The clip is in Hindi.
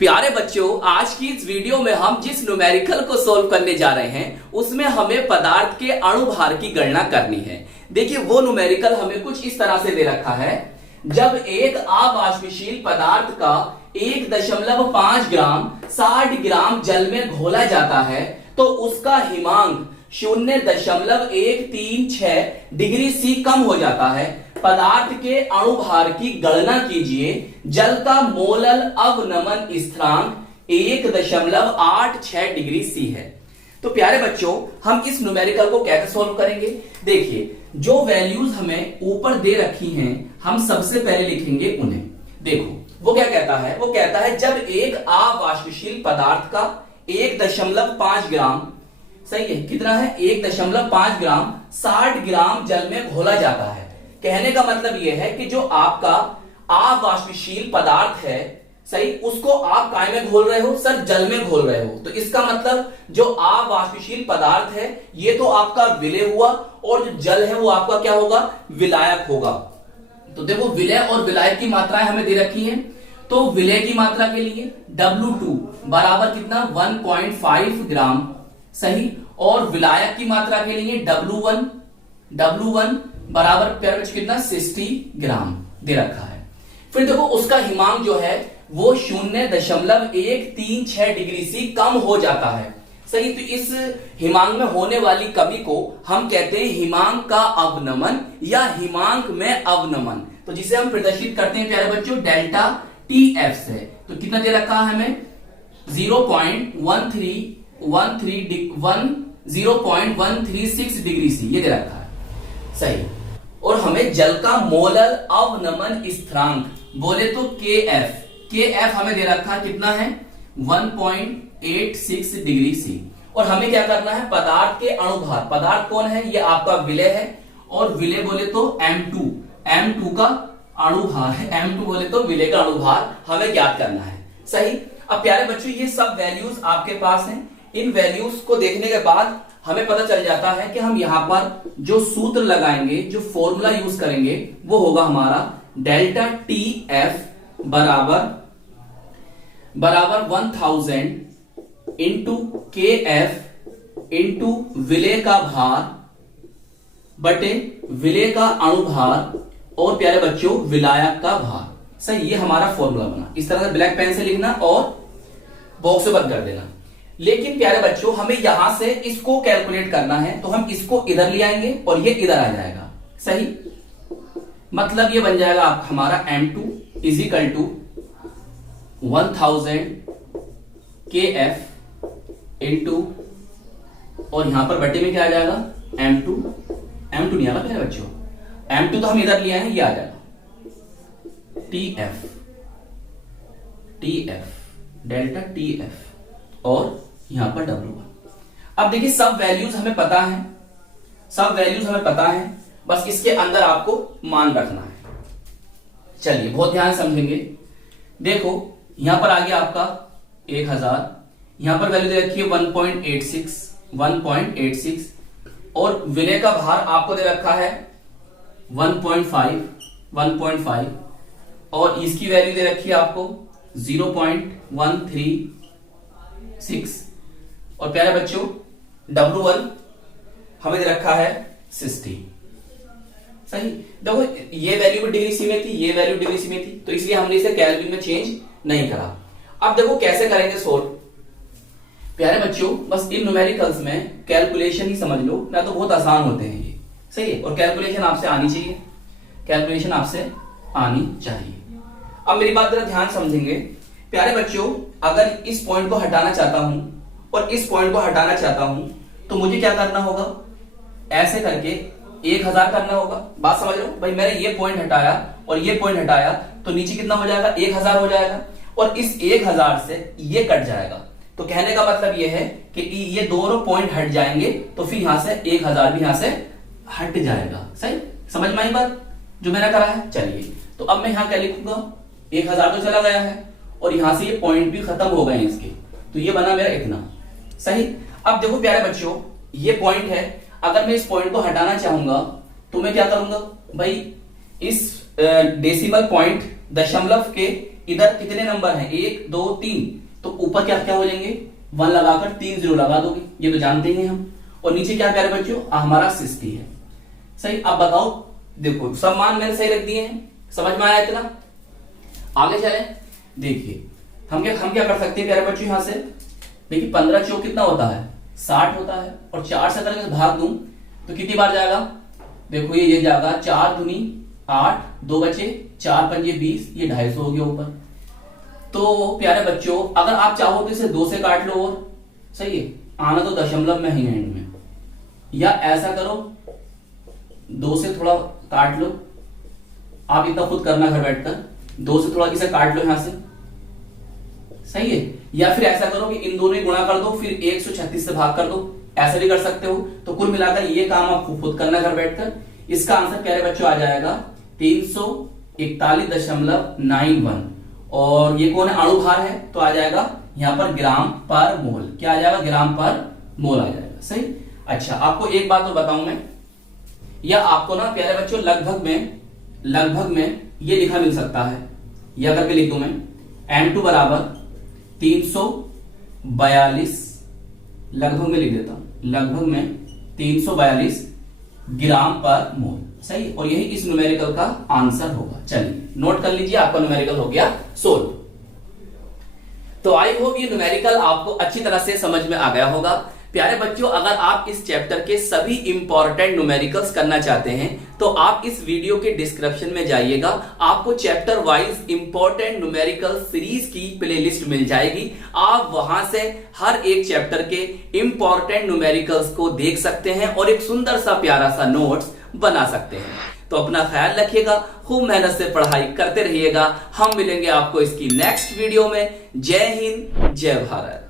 प्यारे बच्चों, आज की इस वीडियो में हम जिस न्यूमेरिकल को सोल्व करने जा रहे हैं उसमें हमें पदार्थ के अणुभार की गणना करनी है। देखिए वो न्यूमेरिकल हमें कुछ इस तरह से दे रखा है। जब एक अवाष्पशील पदार्थ का 1.5 ग्राम 60 ग्राम जल में घोला जाता है तो उसका हिमांक 0.136 डिग्री सी कम हो जाता है। पदार्थ के अणुभार की गणना कीजिए। जल का मोलल अवनमन स्थिरांक 1.86 डिग्री सी है। तो प्यारे बच्चों, हम इस न्यूमेरिकल को कैसे सोल्व करेंगे? देखिए, जो वैल्यूज हमें ऊपर दे रखी हैं हम सबसे पहले लिखेंगे उन्हें। देखो वो क्या कहता है, वो कहता है जब एक अवाष्पशील पदार्थ का 1.5 ग्राम, सही है, कितना है 1.5 ग्राम 60 ग्राम जल में घोला जाता है। कहने का मतलब यह है कि जो आपका अवाष्पशील पदार्थ है, सही, उसको आप काय में घोल रहे हो? सर, जल में घोल रहे हो। तो इसका मतलब जो अवाष्पशील पदार्थ है ये तो आपका विलेय हुआ और जो जल है वो आपका क्या होगा? विलायक होगा। तो देखो विलेय और विलायक की मात्राएं हमें दे रखी हैं। तो विलेय की मात्रा के लिए W2 बराबर कितना? 1.5 ग्राम, सही। और विलायक की मात्रा के लिए W1 बराबर प्यारे कितना? 60 ग्राम दे रखा है। फिर देखो उसका हिमांक जो है वो 0.136 डिग्री सी कम हो जाता है, सही। तो इस हिमांक में होने वाली कमी को हम कहते हैं हिमांक का अवनमन या हिमांक में अवनमन। तो जिसे हम प्रदर्शित करते हैं प्यारे बच्चों डेल्टा TF से। तो कितना दे रखा है हमें? 0.136 डिग्री सी ये दे रखा है, सही। और हमें जल का मोलल अवनमन स्थिरांक बोले तो KF हमें दे रखा है, कितना है? 1.86 डिग्री सी। और हमें क्या करना है? पदार्थ के अणुभार, पदार्थ कौन है? ये आपका विलेय है। और विलेय बोले तो M2 का अणुभार है। M2 बोले तो विलेय का अणुभार हमें ज्ञात करना है, सही। अब प्यारे बच्चों, ये सब वैल्यूज आपके पास हैं। इन वैल्यूज को देखने के बाद हमें पता चल जाता है कि हम यहां पर जो सूत्र लगाएंगे, जो फॉर्मूला यूज करेंगे वो होगा हमारा डेल्टा TF बराबर 1000 इंटू KF इंटू विलेय का भार बटे विलेय का अणुभार और प्यारे बच्चों विलायक का भार, सही। ये हमारा फॉर्मूला बना। इस तरह से ब्लैक पेन से लिखना और बॉक्स में बंद कर देना। लेकिन प्यारे बच्चों, हमें यहां से इसको कैलकुलेट करना है तो हम इसको इधर ले आएंगे और ये इधर आ जाएगा, सही। मतलब ये बन जाएगा आप हमारा M2 is equal to 1000 KF into, और यहां पर बटे में क्या आ जाएगा? M2 नहीं आएगा प्यारे बच्चों, M2 तो हम इधर ले आए हैं, ये आ जाएगा TF डेल्टा TF और यहां पर W1। अब देखिए सब वैल्यूज हमें पता है, बस इसके अंदर आपको मान रखना है। चलिए बहुत ध्यान समझेंगे। देखो यहां पर आ गया आपका 1000, यहां पर वैल्यू दे रखी है 1.86 और विलेय का भार आपको दे रखा है 1.5 और इसकी वैल्यू दे रखी है आपको 0.136 और प्यारे बच्चों W1 हमें दे रखा है 60, सही। देखो ये वैल्यू भी डिग्री सी में थी, ये वैल्यू डिग्री सी में थी, तो इसलिए हमने इसे केल्विन में चेंज नहीं करा। अब देखो कैसे करेंगे सोल्व। प्यारे बच्चों, बस इन न्यूमेरिकल्स में कैलकुलेशन ही समझ लो, ना तो बहुत आसान होते हैं ये, सही है। और कैलकुलेशन आपसे आनी चाहिए। अब मेरी बात जरा ध्यान समझेंगे। प्यारे बच्चों, अगर इस पॉइंट को हटाना चाहता हूं और इस पॉइंट को हटाना चाहता हूं तो मुझे क्या करना होगा? ऐसे करके 1000 करना होगा। बात समझ रहे हो भाई? मैंने ये पॉइंट हटाया और ये पॉइंट हटाया तो नीचे कितना हो जाएगा? 1000 हो जाएगा और इस 1000 से ये कट जाएगा। तो कहने का मतलब ये है कि ये दोनों पॉइंट हट जाएंगे तो फिर यहां से 1000 भी यहां से हट जाएगा, सही। समझ में आई बात जो मैंने करा है? चलिए तो अब मैं यहां क्या लिखूंगा? 1000 तो चला गया है और यहां से ये पॉइंट भी खत्म हो गए हैं इसके, तो ये बना मेरा इतना, सही। अब देखो प्यारे बच्चों, ये पॉइंट है, अगर मैं इस पॉइंट को हटाना चाहूंगा तो मैं क्या करूंगा भाई? इस डेसिमल पॉइंट दशमलव के इधर कितने नंबर हैं, 1 2 3, तो ऊपर क्या क्या हो जाएंगे, 1 लगाकर 3 0 लगा दोगे, ये तो जानते ही हम। और नीचे क्या प्यारे बच्चों, हमारा 60 है। सही, अब बताओ, देखो सब मान मैंने सही रख दिए हैं, समझ में आया इतना। आगे चले, देखिए हम क्या कर सकते हैं प्यारे बच्चों, यहां से देखिए 15 चौक कितना होता है, 60 होता है, और 4 से अगर भाग दूं तो कितनी बार जाएगा, देखो ये जाएगा 4 दूनी 8, 2 बचे 4 पंजे 20, ये 250 हो गया ऊपर। तो प्यारे बच्चों अगर आप चाहो तो इसे 2 से काट लो, और सही है, आना तो दशमलव में ही एंड में, या ऐसा करो 2 से थोड़ा काट लो, आप इतना खुद करना घर बैठकर, 2 से थोड़ा इसे काट लो यहां से, सही है, या फिर ऐसा करो कि इन दोनों ही गुणा कर दो, फिर 136 से भाग कर दो, ऐसा भी कर सकते हो। तो कुल मिलाकर ये काम आप खुद करना घर बैठकर। इसका आंसर प्यारे बच्चों आ जाएगा 341.91, और ये कौन है, अणुभार है, तो आ जाएगा यहां पर ग्राम पर मोल, क्या आ जाएगा, ग्राम पर मोल आ जाएगा। सही, अच्छा आपको एक बात तो बताऊं मैं, या आपको ना प्यारे बच्चों लगभग में ये लिखा मिल सकता है, या करके लिख दूं मैं, M2 बराबर 342, लगभग में लिख देता हूं, लगभग में 342 ग्राम पर मोल। सही, और यही इस न्यूमेरिकल का आंसर होगा। चलिए नोट कर लीजिए, आपका न्यूमेरिकल हो गया सोल्व। तो आई होप ये न्यूमेरिकल आपको अच्छी तरह से समझ में आ गया होगा। प्यारे बच्चों अगर आप इस चैप्टर के सभी इंपॉर्टेंट न्यूमेरिकल्स करना चाहते हैं तो आप इस वीडियो के डिस्क्रिप्शन में जाइएगा, आपको chapter wise important numerical series की प्लेलिस्ट मिल जाएगी। आप वहां से हर एक चैप्टर के इंपॉर्टेंट न्यूमेरिकल्स को देख सकते हैं और एक सुंदर सा प्यारा सा नोट्स बना सकते हैं। तो अपना ख्याल रखिएगा, खूब मेहनत से पढ़ाई करते रहिएगा। हम मिलेंगे आपको इसकी नेक्स्ट वीडियो में। जय हिंद, जय भारत।